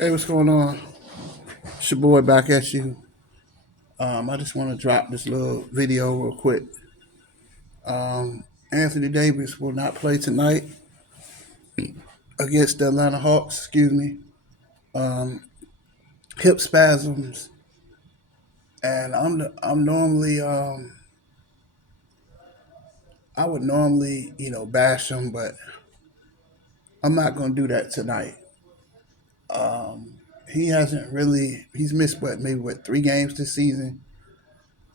Hey, what's going on? It's your boy back at you. I just want to drop this little video real quick. Anthony Davis will not play tonight against the Atlanta Hawks. Excuse me. Hip spasms, and I'm normally I would normally bash him, but I'm not gonna do that tonight. He hasn't really he's missed maybe 3 games this season.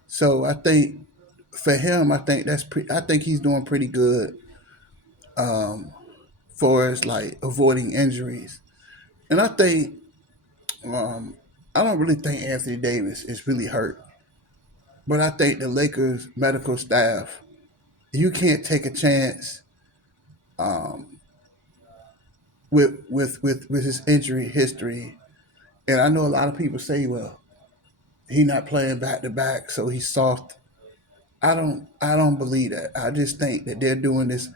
So I think for him, I think he's doing pretty good for as like avoiding injuries. And um, I don't really think Anthony Davis is really hurt, but I think the Lakers medical staff, you can't take a chance with his injury history. And I know a lot of people say, well, he's not playing back to back, so he's soft. I don't believe that. I just think that they're doing this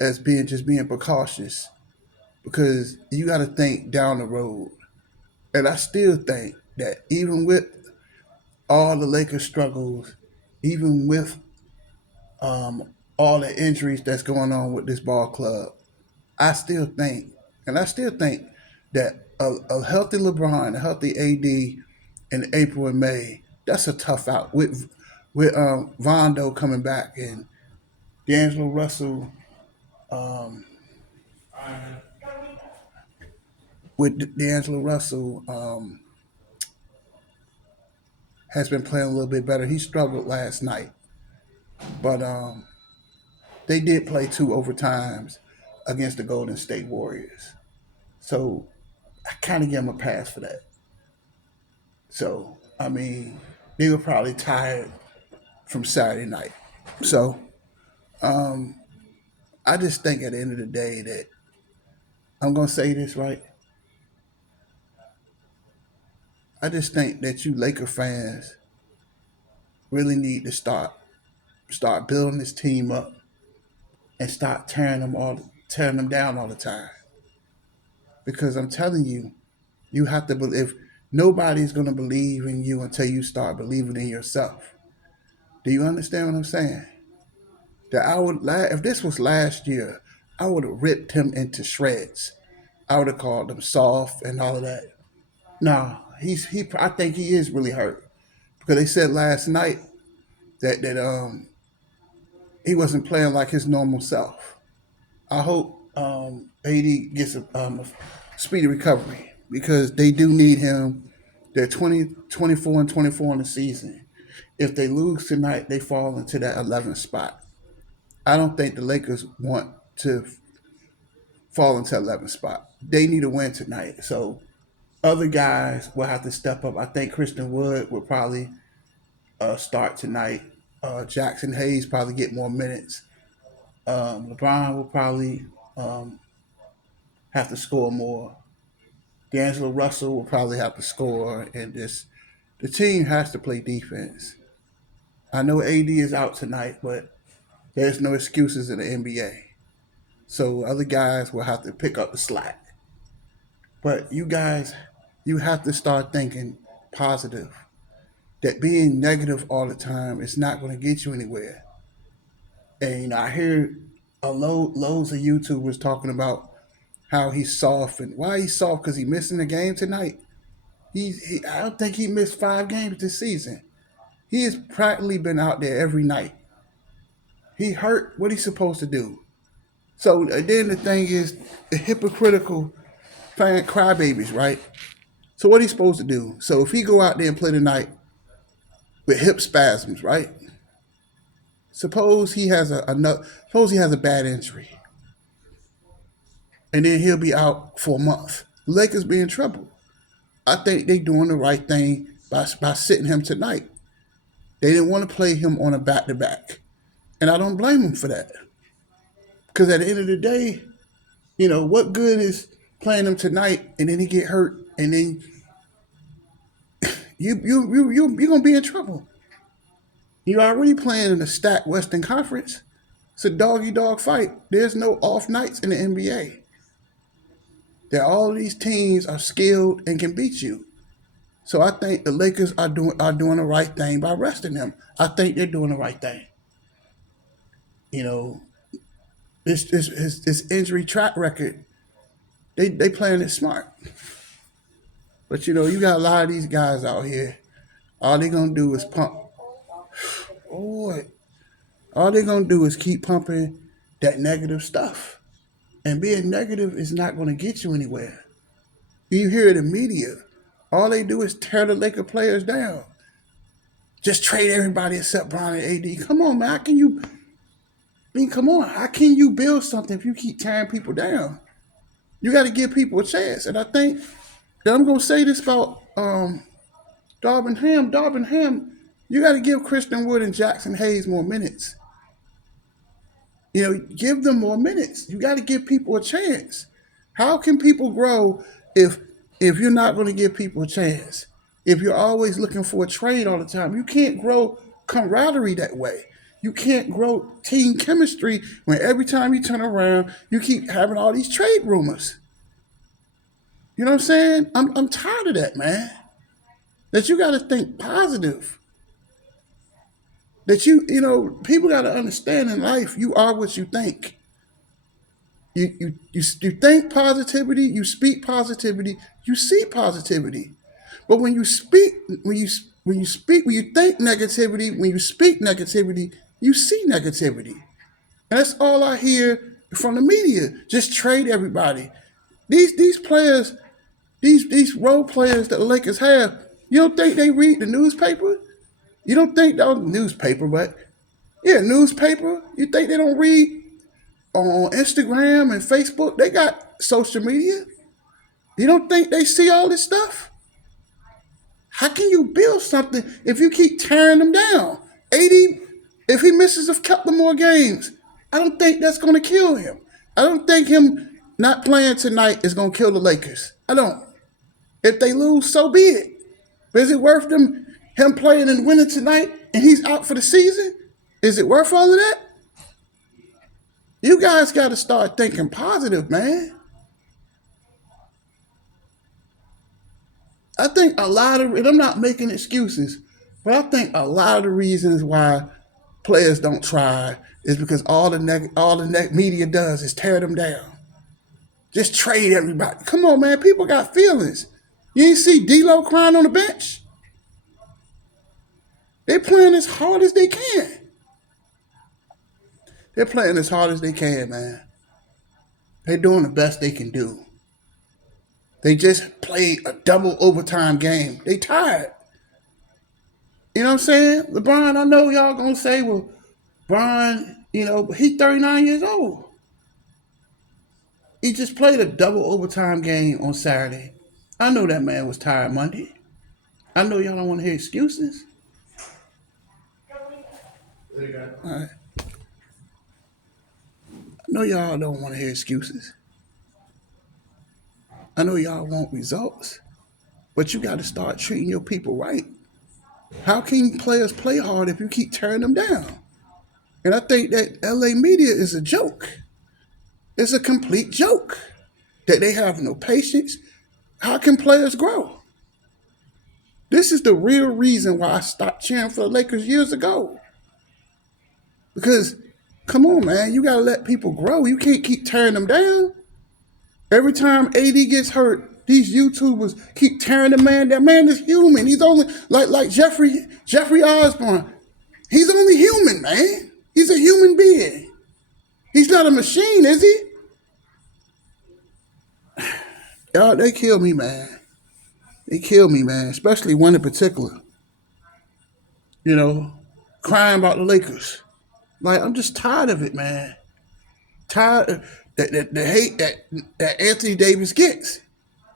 as being precautious because you got to think down the road. And I still think that even with all the Lakers struggles, even with all the injuries that's going on with this ball club, I still think that a healthy LeBron, a healthy AD in April and May, that's a tough out with Vondo coming back and D'Angelo Russell with D'Angelo Russell has been playing a little bit better. He struggled last night, but they did play 2 overtimes against the Golden State Warriors. So I kind of give them a pass for that. So, I mean, they were probably tired from Saturday night. So I just think at the end of the day that I'm going to say this right. I just think that you Laker fans really need to start building this team up and start tearing them down all the time. Because I'm telling you, you have to believe. Nobody's going to believe in you until you start believing in yourself. Do you understand what I'm saying? That if this was last year, I would have ripped him into shreds. I would have called him soft and all of that. No, I think he is really hurt because they said last night that he wasn't playing like his normal self. I hope AD gets a speedy recovery because they do need him. They're 24 and 24 in the season. If they lose tonight, they fall into that 11th spot. I don't think the Lakers want to fall into 11th spot. They need a win tonight. So other guys will have to step up. I think Christian Wood will probably start tonight. Jackson Hayes probably get more minutes. LeBron will probably have to score more. D'Angelo Russell will probably have to score, and the team has to play defense. I know AD is out tonight, but there's no excuses in the NBA. So other guys will have to pick up the slack. But you guys, you have to start thinking positive. That being negative all the time is not going to get you anywhere. And I hear loads of YouTubers talking about how he's soft and why he's soft because he's missing the game tonight. I don't think he missed 5 games this season. He has practically been out there every night. He hurt. What he's supposed to do? So then the thing is, the hypocritical fan crybabies, right? So what he's supposed to do? So if he go out there and play tonight with hip spasms, right? Suppose he has suppose he has a bad injury, and then he'll be out for a month. The Lakers be in trouble. I think they doing the right thing by sitting him tonight. They didn't want to play him on a back to back, and I don't blame him for that. Because at the end of the day, what good is playing him tonight and then he get hurt and then you're gonna be in trouble. You're already playing in a stacked Western Conference. It's a doggy dog fight. There's no off nights in the NBA. that all of these teams are skilled and can beat you. So I think the Lakers are doing the right thing by resting them. I think they're doing the right thing. You know, this injury track record, they playing it smart. But you got a lot of these guys out here. All they gonna do is pump. Boy, all they gonna do is keep pumping that negative stuff. And being negative is not gonna get you anywhere. You hear the media, all they do is tear the Laker players down. Just trade everybody except Bron and AD. Come on, man. How can you? Come on. How can you build something if you keep tearing people down? You got to give people a chance. And I think that I'm gonna say this about Darvin Ham. Darvin Ham, you got to give Christian Wood and Jackson Hayes more minutes. Give them more minutes. You got to give people a chance. How can people grow if you're not going to give people a chance? If you're always looking for a trade all the time, you can't grow camaraderie that way. You can't grow team chemistry when every time you turn around, you keep having all these trade rumors. You know what I'm saying? I'm tired of that, man. That you got to think positive. That people got to understand in life, you are what you think. You think positivity, you speak positivity, you see positivity. But when you think negativity, when you speak negativity, you see negativity. And that's all I hear from the media. Just trade everybody. These players, these role players that the Lakers have, you don't think they read the newspaper? You don't think newspaper, but newspaper. You think they don't read on Instagram and Facebook? They got social media. You don't think they see all this stuff? How can you build something if you keep tearing them down? 80, if he misses a couple more games, I don't think that's going to kill him. I don't think him not playing tonight is going to kill the Lakers. I don't. If they lose, so be it. But is it worth him playing and winning tonight and he's out for the season? Is it worth all of that? You guys got to start thinking positive, man. I think and I'm not making excuses, but I think a lot of the reasons why players don't try is because all the media does is tear them down. Just trade everybody. Come on, man. People got feelings. You ain't see D'Lo crying on the bench? They're playing as hard as they can. They're playing as hard as they can, man. They're doing the best they can do. They just played a double overtime game. They tired. You know what I'm saying? LeBron, I know y'all going to say, well, Bron, he's 39 years old. He just played a double overtime game on Saturday. I know that man was tired Monday. I know y'all don't want to hear excuses. All right. I know y'all don't want to hear excuses. I know y'all want results, but you got to start treating your people right. How can players play hard if you keep tearing them down? And I think that LA media is a joke. It's a complete joke that they have no patience. How can players grow? This is the real reason why I stopped cheering for the Lakers years ago. Because, come on, man, you got to let people grow. You can't keep tearing them down. Every time AD gets hurt, these YouTubers keep tearing the man. That man is human. He's only like Jeffrey Osborne. He's only human, man. He's a human being. He's not a machine, is he? Y'all, they kill me, man. They kill me, man. Especially one in particular. Crying about the Lakers. Like, I'm just tired of it, man. Tired of the hate that Anthony Davis gets.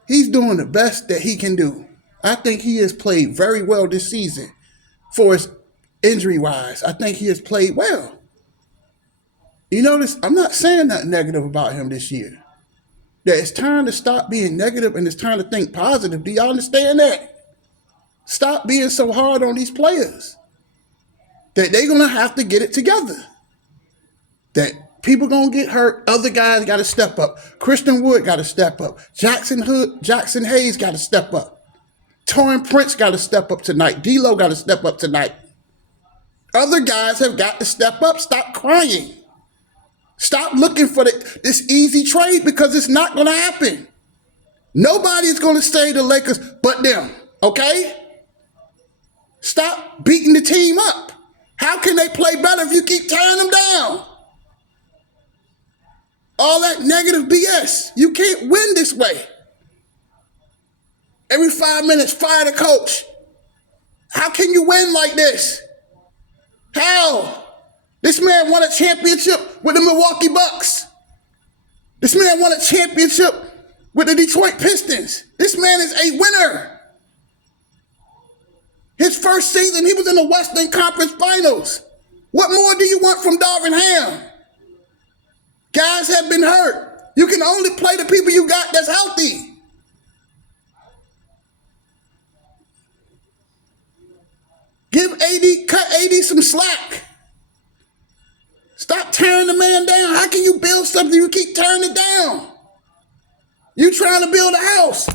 He's doing the best that he can do. I think he has played very well this season for his injury-wise. I think he has played well. I'm not saying nothing negative about him this year. That it's time to stop being negative and it's time to think positive. Do y'all understand that? Stop being so hard on these players. That they're going to have to get it together. That People gonna get hurt. Other guys got to step up. Christian Wood got to step up. Jackson Hayes got to step up. Taurean Prince got to step up tonight. D'Lo got to step up tonight. Other guys have got to step up. Stop crying. Stop looking for this easy trade because it's not going to happen. Nobody's going to stay the Lakers but them, okay? Stop beating the team up. How can they play better if you keep tearing them down? All that negative BS. You can't win this way. Every 5 minutes, fire the coach. How can you win like this? How? This man won a championship with the Milwaukee Bucks. This man won a championship with the Detroit Pistons. This man is a winner. His first season, he was in the Western Conference Finals. What more do you want from Darvin Ham? Guys have been hurt. You can only play the people you got that's healthy. Cut AD some slack. Stop tearing the man down. How can you build something you keep tearing it down? You trying to build a house.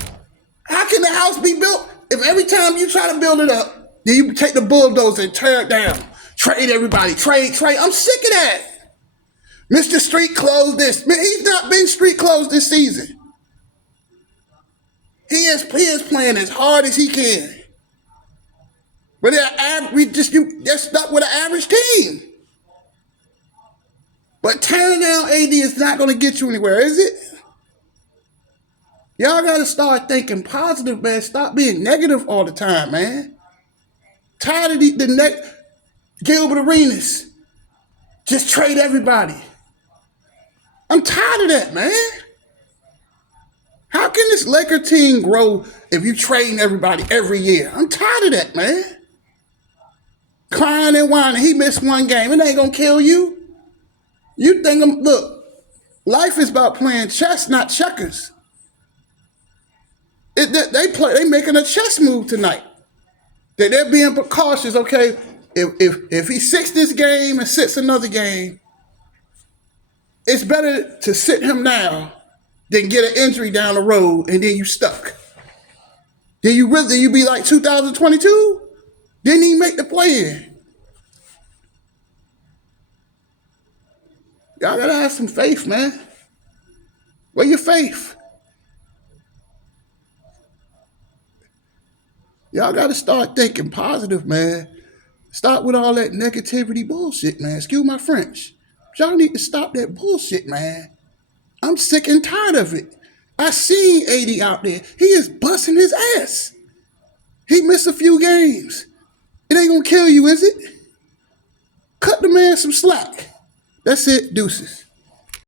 How can the house be built if every time you try to build it up, then you take the bulldozer and tear it down? Trade everybody. Trade. I'm sick of that. Mr. Street Clothes this. Man, he's not been street clothes this season. He is playing as hard as he can. But they're stuck with an average team. But tearing down AD is not going to get you anywhere, is it? Y'all got to start thinking positive, man. Stop being negative all the time, man. Tired of Gilbert Arenas. Just trade everybody. I'm tired of that, man. How can this Laker team grow if you trading everybody every year? I'm tired of that, man. Crying and whining. He missed one game. It ain't going to kill you. You think, look, life is about playing chess, not checkers. They making a chess move tonight. They're being precautious, okay? If he sits this game and sits another game, it's better to sit him now than get an injury down the road and then you stuck. Then you be like 2022? Didn't even make the play-in. Y'all gotta have some faith, man. Where your faith? Y'all gotta start thinking positive, man. Stop with all that negativity bullshit, man. Excuse my French. Y'all need to stop that bullshit, man. I'm sick and tired of it. I seen AD out there. He is busting his ass. He missed a few games. It ain't gonna kill you, is it? Cut the man some slack. That's it. Deuces.